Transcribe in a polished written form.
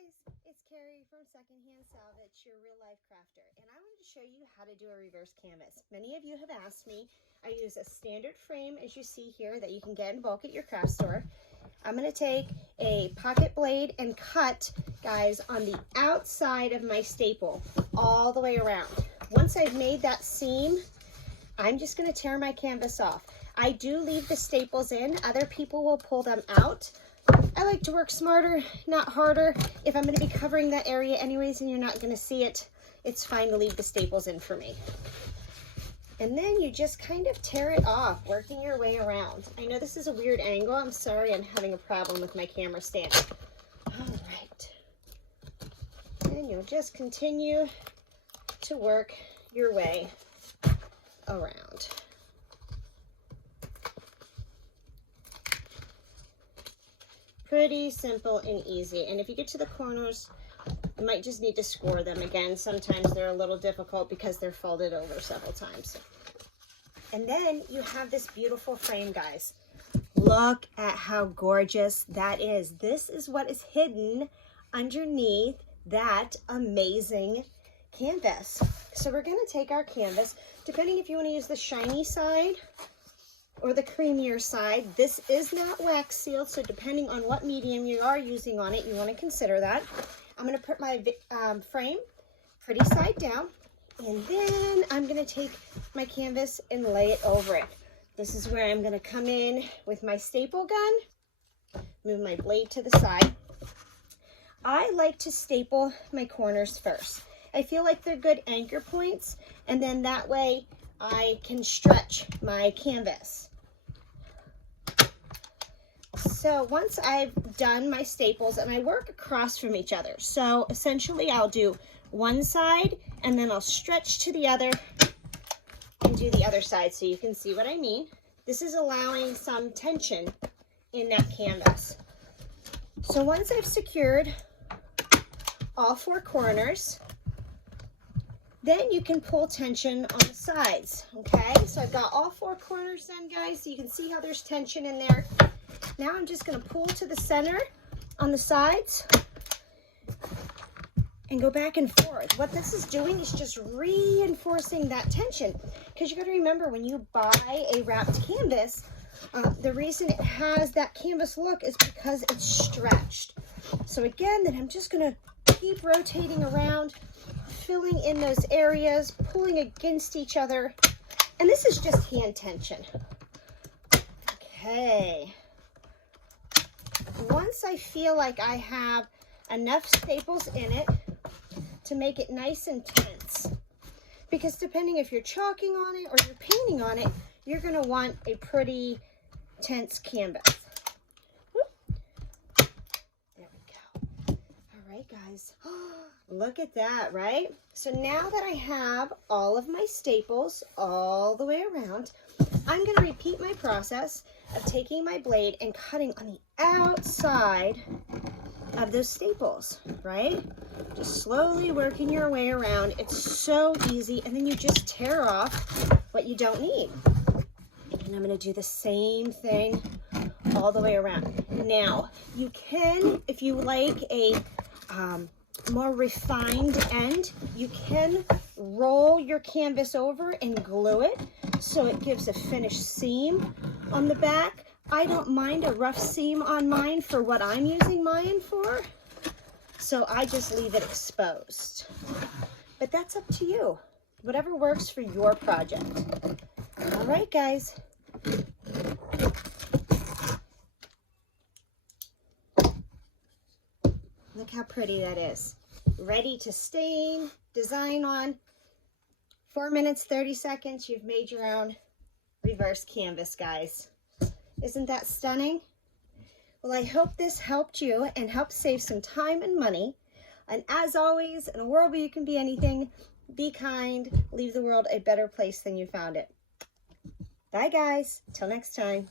guys, it's Carrie from Secondhand Salvage, your real life crafter, and I wanted to show you how to do a reverse canvas. Many of you have asked me. I use a standard frame, as you see here, that you can get in bulk at your craft store. I'm going to take a pocket blade and cut, guys, on the outside of my staple all the way around. Once I've made that seam, I'm just going to tear my canvas off. I do leave the staples in. Other people will pull them out. I like to work smarter, not harder. If I'm going to be covering that area anyways and you're not going to see it, it's fine to leave the staples in for me. And then you just kind of tear it off, working your way around. I know this is a weird angle. I'm sorry, I'm having a problem with my camera stand. All right. And you'll just continue to work your way around. Pretty simple and easy. And if you get to the corners, you might just need to score them again. Sometimes they're a little difficult because they're folded over several times. And then you have this beautiful frame, guys. Look at how gorgeous that is. This is what is hidden underneath that amazing canvas. So we're going to take our canvas, depending if you want to use the shiny side or the creamier side. This is not wax sealed, so depending on what medium you are using on it, you want to consider that. I'm going to put my frame pretty side down, and then I'm going to take my canvas and lay it over it. This is where I'm going to come in with my staple gun, move my blade to the side. I like to staple my corners first. I feel like they're good anchor points, and then that way I can stretch my canvas. So once I've done my staples, and I work across from each other, so essentially I'll do one side and then I'll stretch to the other and do the other side, so you can see what I mean. This is allowing some tension in that canvas. So once I've secured all four corners, then you can pull tension on the sides, okay? So I've got all four corners done, guys, so you can see how there's tension in there. Now I'm just going to pull to the center on the sides and go back and forth. What this is doing is just reinforcing that tension, because you got to remember, when you buy a wrapped canvas, the reason it has that canvas look is because it's stretched. So again, then I'm just going to keep rotating around, filling in those areas, pulling against each other, and this is just hand tension. Okay. Once I feel like I have enough staples in it to make it nice and tense, because depending if you're chalking on it or you're painting on it, you're going to want a pretty tense canvas. There we go. All right, guys. Look at that, right? So now that I have all of my staples all the way around, I'm going to repeat my process of taking my blade and cutting on the outside of those staples, right? Just slowly working your way around. It's so easy, and then you just tear off what you don't need. And I'm going to do the same thing all the way around. Now, you can, if you like a more refined end, you can roll your canvas over and glue it so it gives a finished seam on the back. I don't mind a rough seam on mine for what I'm using mine for, so I just leave it exposed. But that's up to you, whatever works for your project. All right, guys. Look how pretty that is. Ready to stain, design on. 4 minutes, 30 seconds, you've made your own reverse canvas, guys. Isn't that stunning? Well, I hope this helped you and helped save some time and money. And as always, in a world where you can be anything, be kind, leave the world a better place than you found it. Bye, guys. Till next time.